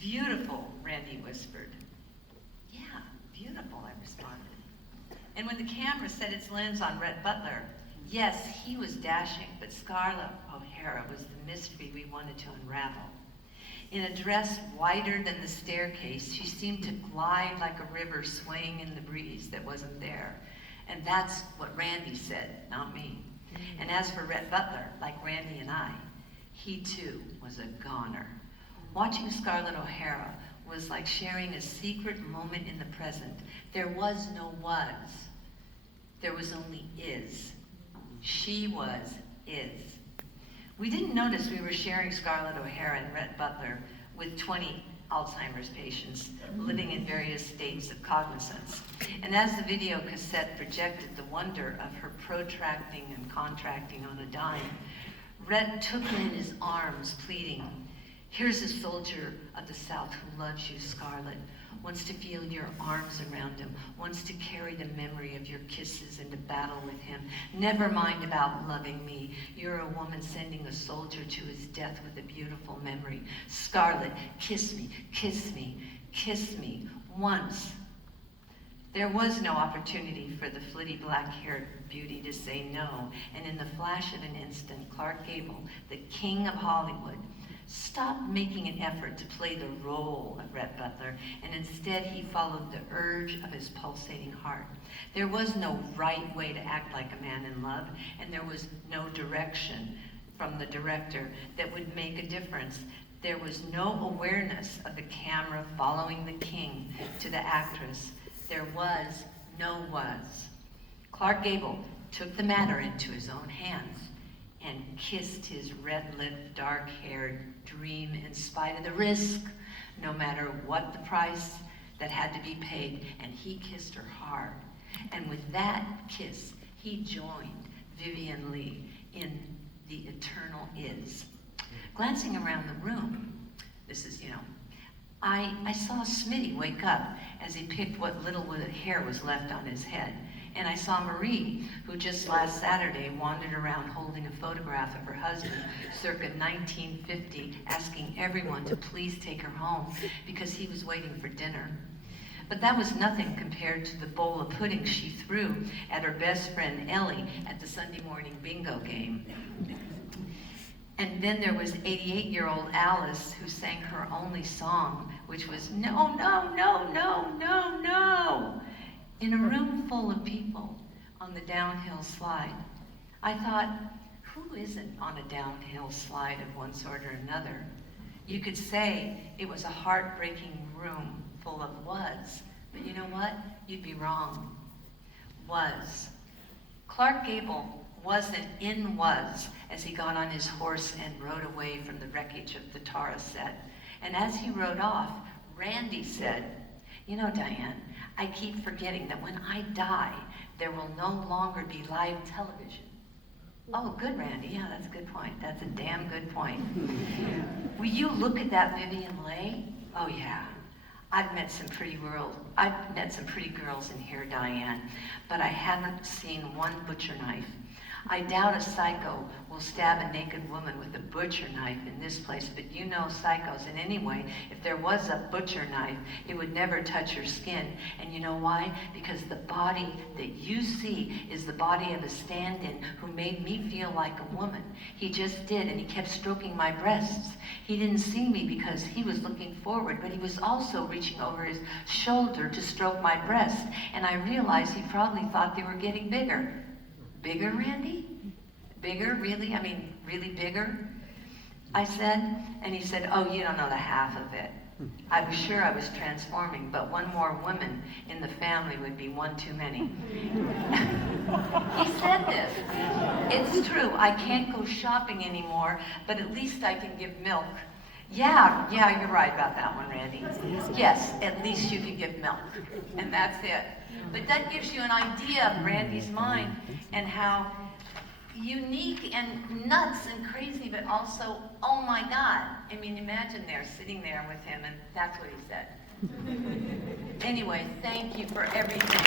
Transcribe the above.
Beautiful, Randy whispered. Yeah, beautiful, I responded. And when the camera set its lens on Rhett Butler, yes, he was dashing, but Scarlett O'Hara was the mystery we wanted to unravel. In a dress wider than the staircase, she seemed to glide like a river swaying in the breeze that wasn't there. And that's what Randy said, not me. And as for Rhett Butler, like Randy and I, he too was a goner. Watching Scarlett O'Hara was like sharing a secret moment in the present. There was no was. There was only is. She was is. We didn't notice we were sharing Scarlett O'Hara and Rhett Butler with 20 Alzheimer's patients living in various states of cognizance. And as the video cassette projected the wonder of her protracting and contracting on a dime, Rhett took her in his arms, pleading, "Here's a soldier of the South who loves you, Scarlett, wants to feel your arms around him, wants to carry the memory of your kisses into battle with him. Never mind about loving me. You're a woman sending a soldier to his death with a beautiful memory. Scarlett, kiss me, kiss me, kiss me, once." There was no opportunity for the flitty black-haired beauty to say no, and in the flash of an instant, Clark Gable, the king of Hollywood, stopped making an effort to play the role of Rhett Butler, and instead he followed the urge of his pulsating heart. There was no right way to act like a man in love, and there was no direction from the director that would make a difference. There was no awareness of the camera following the king to the actress. There was no was. Clark Gable took the matter into his own hands and kissed his red-lipped, dark-haired dream in spite of the risk, no matter what the price that had to be paid, and he kissed her hard. And with that kiss, he joined Vivian Leigh in the eternal is. Glancing around the room, this is, I saw Smitty wake up as he picked what little hair was left on his head. And I saw Marie, who just last Saturday wandered around holding a photograph of her husband circa 1950, asking everyone to please take her home because he was waiting for dinner. But that was nothing compared to the bowl of pudding she threw at her best friend Ellie at the Sunday morning bingo game. And then there was 88-year-old Alice, who sang her only song, which was "No, no, no, no, no, no," in a room full of people on the downhill slide. I thought, who isn't on a downhill slide of one sort or another? You could say it was a heartbreaking room full of was, but you know what? You'd be wrong. Was. Clark Gable wasn't in was as he got on his horse and rode away from the wreckage of the Tara set. And as he rode off, Randy said, Diane, I keep forgetting that when I die, there will no longer be live television. Oh, good, Randy. Yeah, that's a good point. That's a damn good point. Will you look at that Vivian Leigh? Oh, yeah. I've met some pretty girls in here, Diane, but I haven't seen one butcher knife. I doubt a psycho will stab a naked woman with a butcher knife in this place, but you know psychos. And anyway, if there was a butcher knife, it would never touch her skin. And you know why? Because the body that you see is the body of a stand-in who made me feel like a woman. He just did, and he kept stroking my breasts. He didn't see me because he was looking forward, but he was also reaching over his shoulder to stroke my breast. And I realized he probably thought they were getting bigger. Bigger, Randy? Bigger? Really? I mean, really bigger? I said, and he said, oh, you don't know the half of it. I was sure I was transforming, but one more woman in the family would be one too many. He said this. It's true, I can't go shopping anymore, but at least I can give milk. Yeah, you're right about that one, Randy. Yes, at least you can give milk, and that's it. But that gives you an idea of Randy's mind and how unique and nuts and crazy, but also, oh my God. I mean, imagine sitting there with him, and that's what he said. Anyway, thank you for everything.